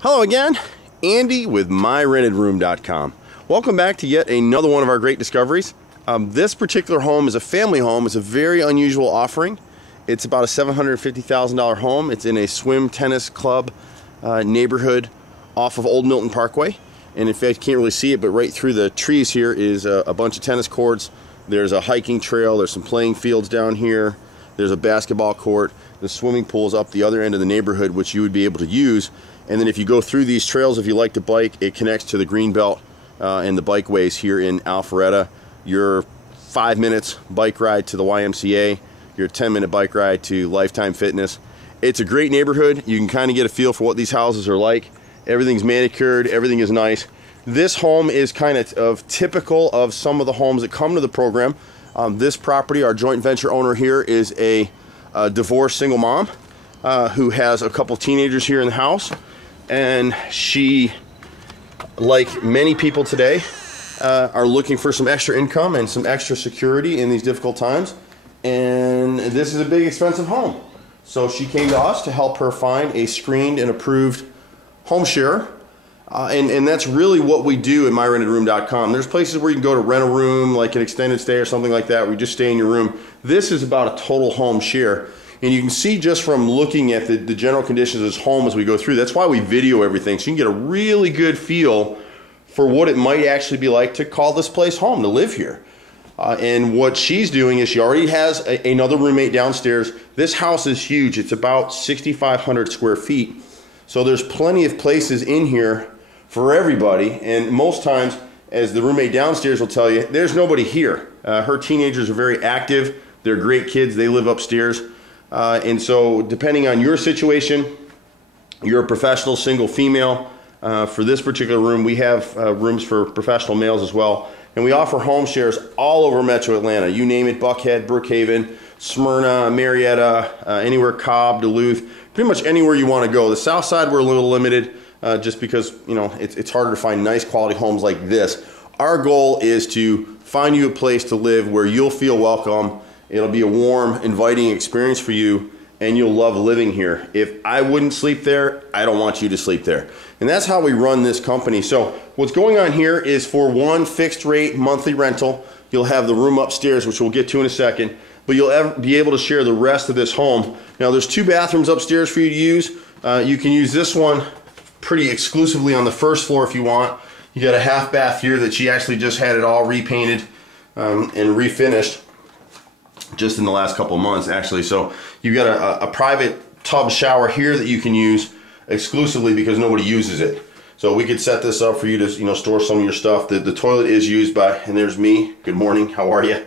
Hello again, Andy with MyRENTEDroom.com. Welcome back to yet another one of our great discoveries. This particular home is a family home. It's a very unusual offering. It's about a $750,000 home. It's in a swim tennis club neighborhood off of Old Milton Parkway. And in fact, you can't really see it, but right through the trees here is a bunch of tennis courts. There's a hiking trail. There's some playing fields down here. There's a basketball court. The swimming pool's up the other end of the neighborhood, which you would be able to use. And then if you go through these trails, if you like to bike, it connects to the green belt and the bikeways here in Alpharetta. Your 5 minutes bike ride to the YMCA, your 10-minute bike ride to Lifetime Fitness. It's a great neighborhood. You can kind of get a feel for what these houses are like. Everything's manicured, everything is nice. This home is kind of typical of some of the homes that come to the program. This property, our joint venture owner here is a divorced single mom who has a couple teenagers here in the house. And she, like many people today, are looking for some extra income and some extra security in these difficult times. And this is a big, expensive home. So she came to us to help her find a screened and approved home share. And that's really what we do at MyRENTEDroom.com. There's places where you can go to rent a room, like an extended stay or something like that, where you just stay in your room. This is about a total home share. And you can see just from looking at the general conditions of this home as we go through, that's why we video everything, so you can get a really good feel for what it might actually be like to call this place home, to live here. And what she's doing is she already has another roommate downstairs. This house is huge. It's about 6,500 square feet. So there's plenty of places in here for everybody. And most times, as the roommate downstairs will tell you, there's nobody here. Her teenagers are very active. They're great kids. They live upstairs. And so depending on your situation, you're a professional, single, female. For this particular room, we have rooms for professional males as well. And we offer home shares all over Metro Atlanta. You name it: Buckhead, Brookhaven, Smyrna, Marietta, anywhere, Cobb, Duluth, pretty much anywhere you want to go. The south side, we're a little limited just because, you know, it's harder to find nice quality homes like this. Our goal is to find you a place to live where you'll feel welcome. It'll be a warm, inviting experience for you, and you'll love living here. If I wouldn't sleep there, I don't want you to sleep there. And that's how we run this company. So what's going on here is, for one fixed rate monthly rental, you'll have the room upstairs, which we'll get to in a second, but you'll be able to share the rest of this home. Now, there's 2 bathrooms upstairs for you to use. You can use this one pretty exclusively on the first floor if you want. You got a half bath here that she actually just had it all repainted and refinished just in the last couple of months, actually. So you've got a private tub shower here that you can use exclusively because nobody uses it. So we could set this up for you to, you know, store some of your stuff. The toilet is used by, and there's me. Good morning, how are you?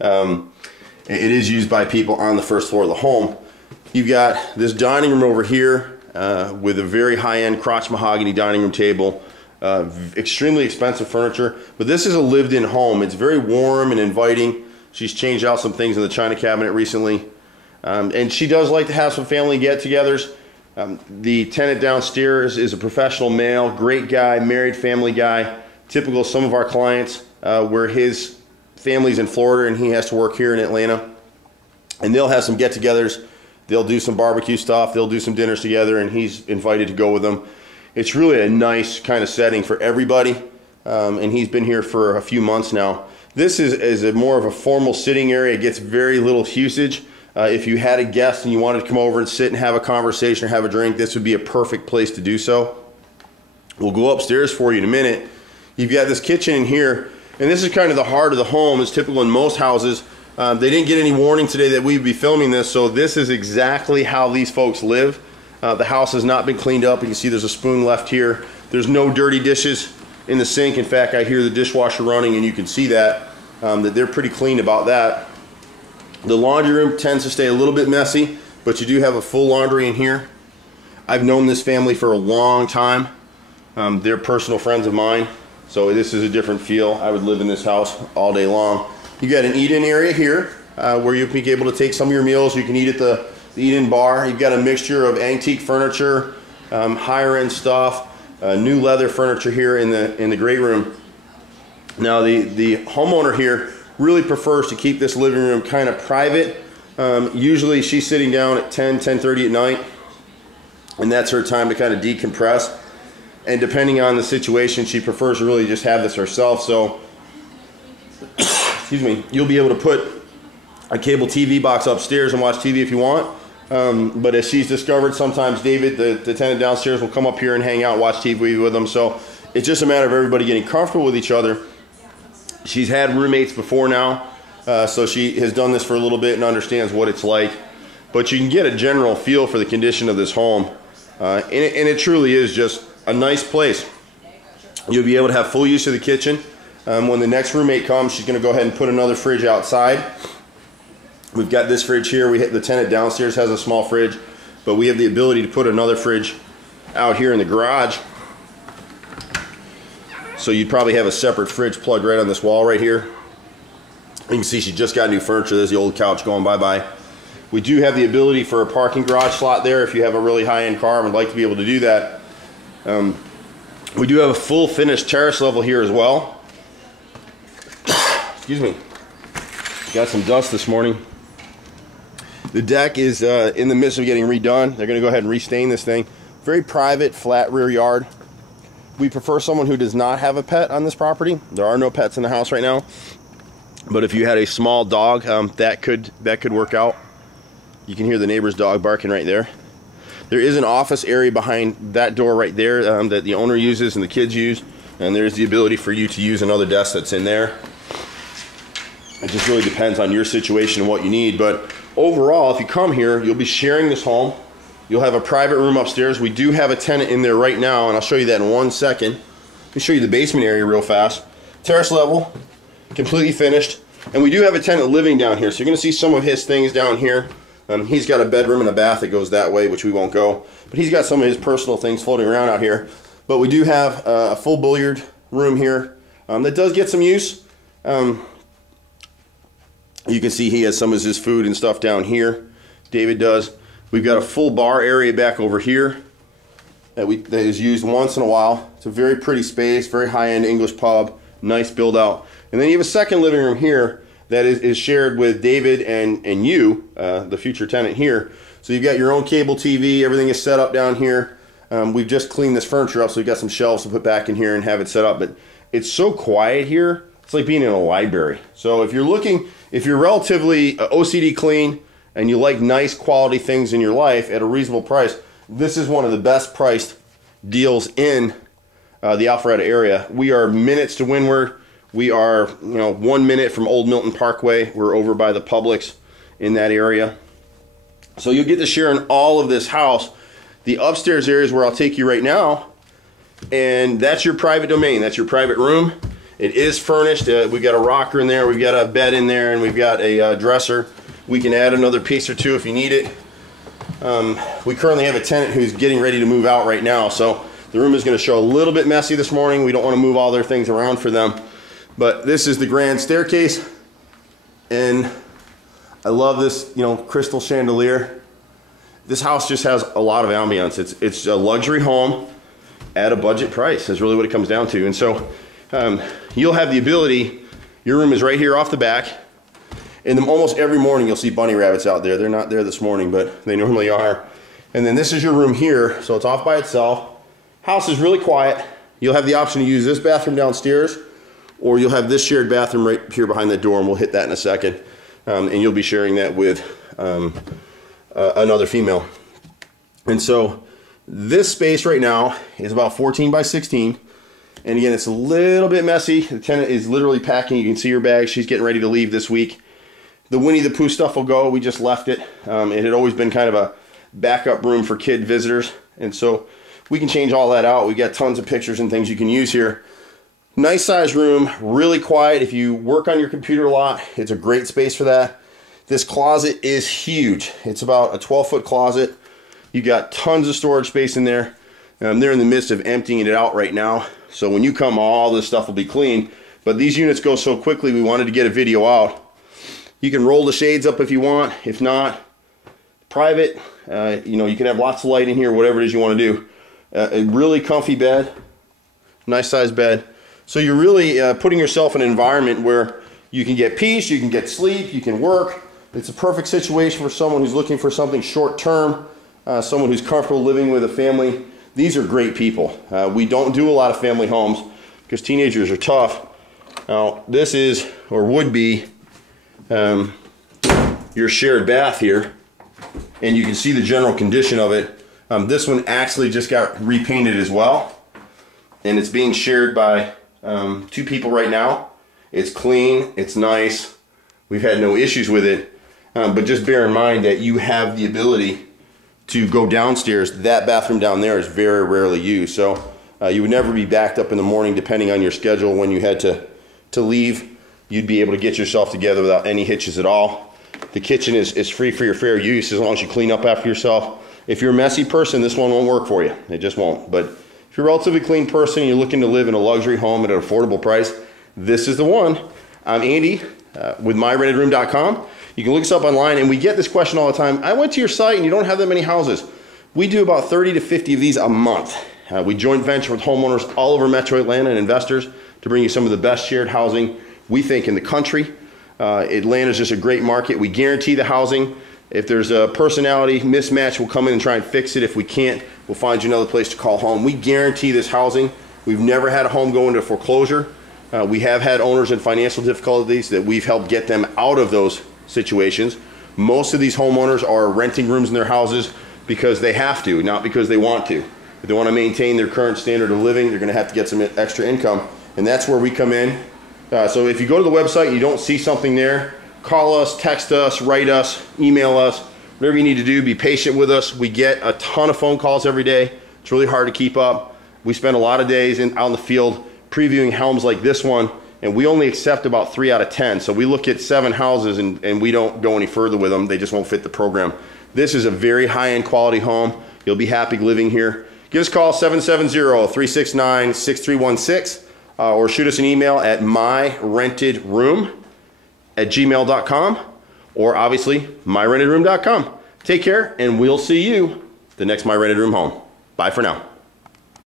It is used by people on the first floor of the home. You've got this dining room over here with a very high-end crotch mahogany dining room table. Extremely expensive furniture, but this is a lived-in home. It's very warm and inviting. She's changed out some things in the china cabinet recently. And she does like to have some family get-togethers. The tenant downstairs is a professional male, great guy, married family guy, typical of some of our clients where his family's in Florida and he has to work here in Atlanta. And they'll have some get-togethers. They'll do some barbecue stuff. They'll do some dinners together, and he's invited to go with them. It's really a nice kind of setting for everybody. And he's been here for a few months now. This is a more of a formal sitting area. It gets very little usage. If you had a guest and you wanted to come over and sit and have a conversation or have a drink, this would be a perfect place to do so. We'll go upstairs for you in a minute. You've got this kitchen in here, and this is kind of the heart of the home. It's typical in most houses. They didn't get any warning today that we'd be filming this, so this is exactly how these folks live. The house has not been cleaned up. You can see there's a spoon left here. There's no dirty dishes in the sink. In fact, I hear the dishwasher running, and you can see that they're pretty clean about that. The laundry room tends to stay a little bit messy, but you do have a full laundry in here. I've known this family for a long time. They're personal friends of mine, so this is a different feel. I would live in this house all day long. You got an eat-in area here where you'll be able to take some of your meals. You can eat at the eat-in bar. You've got a mixture of antique furniture, higher-end stuff, new leather furniture here in the great room. Now the homeowner here really prefers to keep this living room kind of private. Usually she's sitting down at 10:30 at night, and that's her time to kind of decompress. and depending on the situation, she prefers to really just have this herself. So, excuse me, you'll be able to put a cable TV box upstairs and watch TV if you want. But as she's discovered, sometimes David, the tenant downstairs, will come up here and hang out and watch TV with them. So it's just a matter of everybody getting comfortable with each other. She's had roommates before now, so she has done this for a little bit and understands what it's like. But you can get a general feel for the condition of this home. And it truly is just a nice place. You'll be able to have full use of the kitchen. When the next roommate comes, she's going to go ahead and put another fridge outside. We've got this fridge here. The tenant downstairs has a small fridge, but we have the ability to put another fridge out here in the garage. So you'd probably have a separate fridge plugged right on this wall right here. You can see she just got new furniture. There's the old couch going bye-bye. We do have the ability for a parking garage slot there if you have a really high-end car and would like to be able to do that. We do have a full finished terrace level here as well. Excuse me. Got some dust this morning. The deck is in the midst of getting redone. They're going to go ahead and restain this thing. Very private, flat rear yard. We prefer someone who does not have a pet on this property. There are no pets in the house right now. But if you had a small dog, that could work out. You can hear the neighbor's dog barking right there. There is an office area behind that door right there that the owner uses and the kids use. And there's the ability for you to use another desk that's in there. It just really depends on your situation and what you need. But overall, if you come here, you'll be sharing this home. You'll have a private room upstairs. We do have a tenant in there right now, and I'll show you that in 1 second. Let me show you the basement area real fast. Terrace level, completely finished. And we do have a tenant living down here, so you're going to see some of his things down here. He's got a bedroom and a bath that goes that way, which we won't go. But he's got some of his personal things floating around out here. But we do have a full billiard room here that does get some use. You can see he has some of his food and stuff down here. David does. We've got a full bar area back over here that is used once in a while. It's a very pretty space, very high-end English pub, nice build out. And then you have a second living room here that is shared with David and you, the future tenant here. So you've got your own cable TV, everything is set up down here. We've just cleaned this furniture up, so we've got some shelves to put back in here and have it set up. But it's so quiet here, it's like being in a library. So if you're relatively OCD clean and you like nice quality things in your life at a reasonable price, this is one of the best priced deals in the Alpharetta area. We are minutes to Windward. We are 1 minute from Old Milton Parkway. We're over by the Publix in that area. So you'll get to share in all of this house. The upstairs area is where I'll take you right now, and that's your private domain. That's your private room. It is furnished. We've got a rocker in there, we've got a bed in there, and we've got a dresser. We can add another piece or two if you need it. We currently have a tenant who's getting ready to move out right now, so the room is going to show a little bit messy this morning. We don't want to move all their things around for them. But this is the grand staircase, and I love this, crystal chandelier. This house just has a lot of ambiance. It's a luxury home at a budget price is really what it comes down to. And so you'll have the ability, your room is right here off the back, and then almost every morning you'll see bunny rabbits out there. They're not there this morning, but they normally are. And then this is your room here, so it's off by itself. House is really quiet. You'll have the option to use this bathroom downstairs, or you'll have this shared bathroom right here behind the door, and we'll hit that in a second. And you'll be sharing that with another female. And so this space right now is about 14 by 16. And again, it's a little bit messy. The tenant is literally packing. You can see her bag. She's getting ready to leave this week. The Winnie the Pooh stuff will go. We just left it. It had always been kind of a backup room for kid visitors. And so we can change all that out. We've got tons of pictures and things you can use here. Nice size room, really quiet. If you work on your computer a lot, it's a great space for that. This closet is huge. It's about a 12-foot closet. You got tons of storage space in there. They're in the midst of emptying it out right now. So when you come, all this stuff will be clean. But these units go so quickly, we wanted to get a video out. You can roll the shades up if you want. If not, private. You can have lots of light in here, whatever it is you want to do. A really comfy bed, nice size bed. So you're really putting yourself in an environment where you can get peace, you can get sleep, you can work. It's a perfect situation for someone who's looking for something short term, someone who's comfortable living with a family These are great people. We don't do a lot of family homes because teenagers are tough. Now, this is, or would be, your shared bath here. And you can see the general condition of it. This one actually just got repainted as well. And it's being shared by 2 people right now. It's clean, it's nice. We've had no issues with it. But just bear in mind that you have the ability to go downstairs. That bathroom down there is very rarely used. So you would never be backed up in the morning depending on your schedule when you had to leave. You'd be able to get yourself together without any hitches at all. The kitchen is free for your fair use as long as you clean up after yourself. If you're a messy person, this one won't work for you. It just won't. But if you're a relatively clean person and you're looking to live in a luxury home at an affordable price, this is the one. I'm Andy with MyRENTEDroom.com. You can look us up online, and we get this question all the time. I went to your site and you don't have that many houses. We do about 30 to 50 of these a month. We joint venture with homeowners all over Metro Atlanta and investors to bring you some of the best shared housing we think in the country. Atlanta is just a great market. We guarantee the housing. If there's a personality mismatch, we'll come in and try and fix it. If we can't, we'll find you another place to call home. We guarantee this housing. We've never had a home go into foreclosure. We have had owners in financial difficulties that we've helped get them out of those situations. Most of these homeowners are renting rooms in their houses because they have to, not because they want to. If they want to maintain their current standard of living, they're going to have to get some extra income, and that's where we come in. So if you go to the website and you don't see something there, call us, text us, write us, email us, whatever you need to do. Be patient with us. We get a ton of phone calls every day. It's really hard to keep up. We spend a lot of days out in the field previewing homes like this one, and we only accept about 3 out of 10. So we look at 7 houses and we don't go any further with them. They just won't fit the program. This is a very high-end quality home. You'll be happy living here. Give us a call, 770-369-6316, or shoot us an email at myrentedroom@gmail.com, or obviously myrentedroom.com. Take care, and we'll see you the next My Rented Room home. Bye for now.